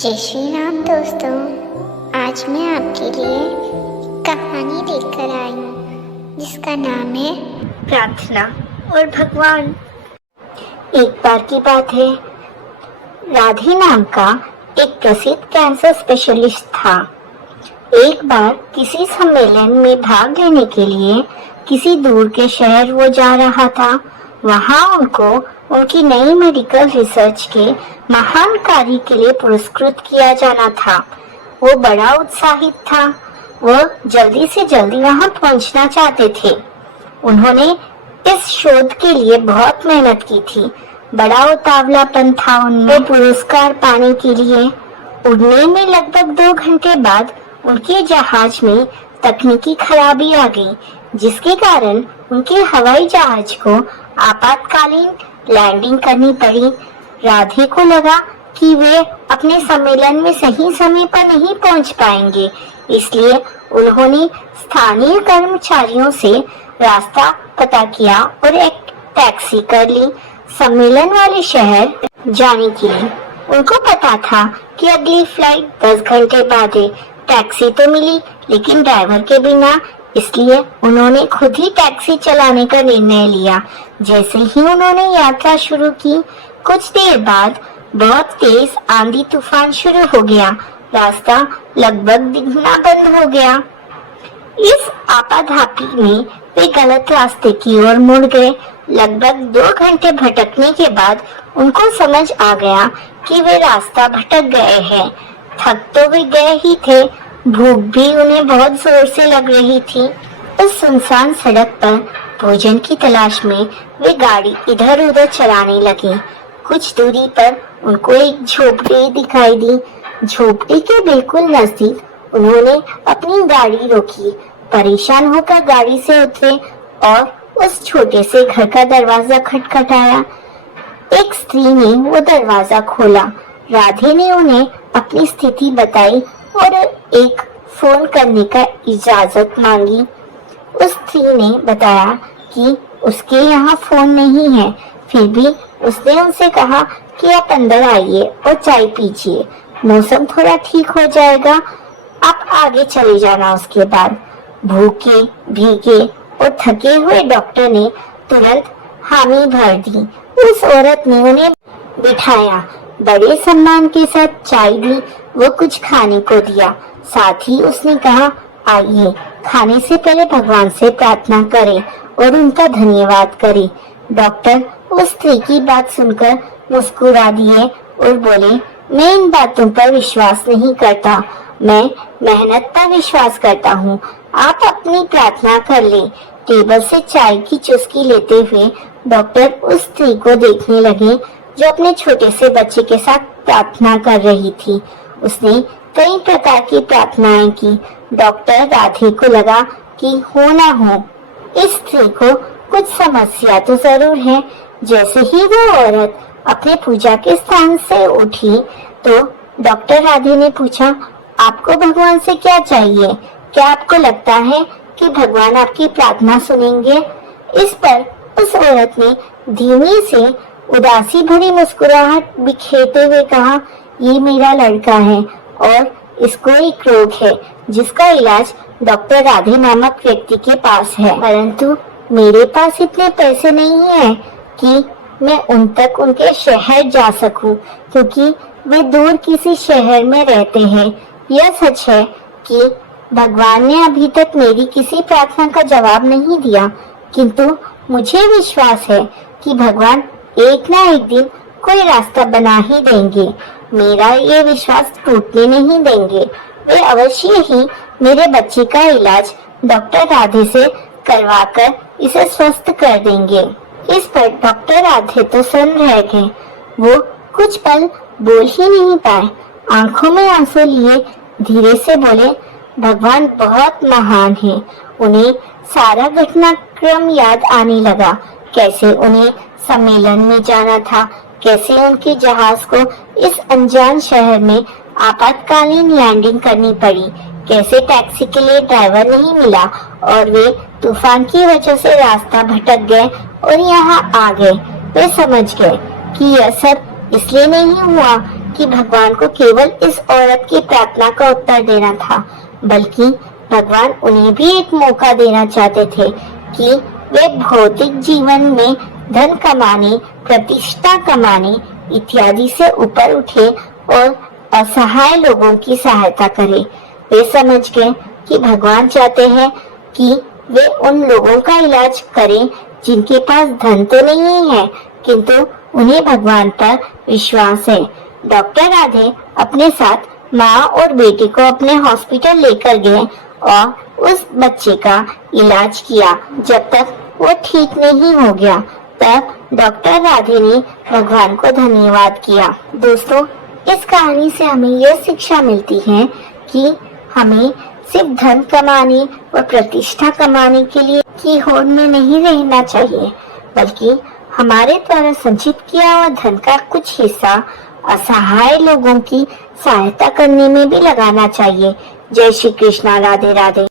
जय श्री राम दोस्तों। आज मैं आपके लिए कहानी लेकर आई हूँ जिसका नाम है प्रार्थना और भगवान। एक बार की बात है, राधे नाम का एक प्रसिद्ध कैंसर स्पेशलिस्ट था। एक बार किसी सम्मेलन में भाग लेने के लिए किसी दूर के शहर वो जा रहा था। वहाँ उनको उनकी नई मेडिकल रिसर्च के महान कार्य के लिए पुरस्कृत किया जाना था। वो बड़ा उत्साहित था। वो जल्दी से जल्दी वहाँ पहुँचना चाहते थे। उन्होंने इस शोध के लिए बहुत मेहनत की थी। बड़ा उतावलापन था उनमें पुरस्कार पाने के लिए। उड़ने में लगभग 2 घंटे बाद उनके जहाज में तकनीकी खराबी आ गई, जिसके कारण उनके हवाई जहाज को आपातकालीन लैंडिंग करनी पड़ी। राधे को लगा कि वे अपने सम्मेलन में सही समय पर नहीं पहुंच पाएंगे, इसलिए उन्होंने स्थानीय कर्मचारियों से रास्ता पता किया और एक टैक्सी कर ली सम्मेलन वाले शहर जाने के लिए। उनको पता था कि अगली फ्लाइट 10 घंटे बाद है। टैक्सी तो मिली लेकिन ड्राइवर के बिना, इसलिए उन्होंने खुद ही टैक्सी चलाने का निर्णय लिया। जैसे ही उन्होंने यात्रा शुरू की, कुछ देर बाद बहुत तेज आंधी तूफान शुरू हो गया। रास्ता लगभग दिखना बंद हो गया। इस आपाधापी में वे गलत रास्ते की ओर मुड़ गए। लगभग 2 घंटे भटकने के बाद उनको समझ आ गया कि वे रास्ता भटक गए हैं। थक तो वे गए ही थे, भूख भी उन्हें बहुत जोर से लग रही थी। उस सुनसान सड़क पर भोजन की तलाश में वे गाड़ी इधर उधर चलाने लगे। कुछ दूरी पर उनको एक झोपड़ी दिखाई दी। झोपड़ी के बिल्कुल नजदीक उन्होंने अपनी गाड़ी रोकी। परेशान होकर गाड़ी से उतरे और उस छोटे से घर का दरवाजा खटखटाया। एक स्त्री ने वो दरवाजा खोला। राधे ने उन्हें अपनी स्थिति बताई और एक फोन करने का इजाजत मांगी। उस स्त्री ने बताया कि उसके यहाँ फोन नहीं है, फिर भी उसने उनसे कहा कि आप अंदर आइए और चाय पीजिए, मौसम थोड़ा ठीक हो जाएगा, आप आगे चले जाना। उसके बाद भूखे, भीगे और थके हुए डॉक्टर ने तुरंत हामी भर दी। उस औरत ने उन्हें बिठाया, बड़े सम्मान के साथ चाय दी, वो कुछ खाने को दिया। साथ ही उसने कहा, आइए खाने से पहले भगवान से प्रार्थना करें और उनका धन्यवाद करें। डॉक्टर उस स्त्री की बात सुनकर मुस्कुरा दिए और बोले, मैं इन बातों पर विश्वास नहीं करता, मैं मेहनत पर विश्वास करता हूँ। आप अपनी प्रार्थना कर लें। टेबल से चाय की चुस्की लेते हुए डॉक्टर उस स्त्री को देखने लगे जो अपने छोटे से बच्चे के साथ प्रार्थना कर रही थी। उसने कई प्रकार की प्रार्थनाएं की। डॉक्टर राधे को लगा कि हो ना हो इस स्त्री को कुछ समस्या तो जरूर है। जैसे ही वो औरत अपने पूजा के स्थान से उठी तो डॉक्टर राधे ने पूछा, आपको भगवान से क्या चाहिए? क्या आपको लगता है कि भगवान आपकी प्रार्थना सुनेंगे? इस पर उस औरत ने धीमी से उदासी भरी मुस्कुराहट बिखेरते हुए कहा, ये मेरा लड़का है और इसको एक रोग है जिसका इलाज डॉक्टर राधे नामक व्यक्ति के पास है, परंतु मेरे पास इतने पैसे नहीं है कि मैं उन तक उनके शहर जा सकूं, क्योंकि वे दूर किसी शहर में रहते हैं। यह सच है कि भगवान ने अभी तक मेरी किसी प्रार्थना का जवाब नहीं दिया, किंतु मुझे विश्वास है कि भगवान एक ना एक दिन कोई रास्ता बना ही देंगे। मेरा ये विश्वास टूटने नहीं देंगे। वे अवश्य ही मेरे बच्चे का इलाज डॉक्टर राधे से करवाकर इसे स्वस्थ कर देंगे। इस पर डॉक्टर राधे तो सन्न रह गए। वो कुछ पल बोल ही नहीं पाए। आंखों में आंसू लिए धीरे से बोले, भगवान बहुत महान है। उन्हें सारा घटनाक्रम याद आने लगा। कैसे उन्हें सम्मेलन में जाना था, कैसे उनके जहाज को इस अनजान शहर में आपातकालीन लैंडिंग करनी पड़ी, कैसे टैक्सी के लिए ड्राइवर नहीं मिला और वे तूफान की वजह से रास्ता भटक गए और यहाँ आ गए। वे समझ गए कि यह सब इसलिए नहीं हुआ कि भगवान को केवल इस औरत की प्रार्थना का उत्तर देना था, बल्कि भगवान उन्हें भी एक मौका देना चाहते थे कि वे भौतिक जीवन में धन कमाने, प्रतिष्ठा कमाने इत्यादि से ऊपर उठे और असहाय लोगों की सहायता करें। वे समझ गए कि भगवान चाहते हैं कि वे उन लोगों का इलाज करें जिनके पास धन तो नहीं है, किंतु उन्हें भगवान पर विश्वास है। डॉक्टर राधे अपने साथ माँ और बेटी को अपने हॉस्पिटल लेकर गए और उस बच्चे का इलाज किया। जब तक वो ठीक नहीं हो गया, तब डॉक्टर राधे ने भगवान को धन्यवाद किया। दोस्तों, इस कहानी से हमें यह शिक्षा मिलती है कि हमें सिर्फ धन कमाने और प्रतिष्ठा कमाने के लिए की होड़ में नहीं रहना चाहिए, बल्कि हमारे द्वारा संचित किया हुआ धन का कुछ हिस्सा असहाय लोगों की सहायता करने में भी लगाना चाहिए। जय श्री कृष्णा। राधे राधे।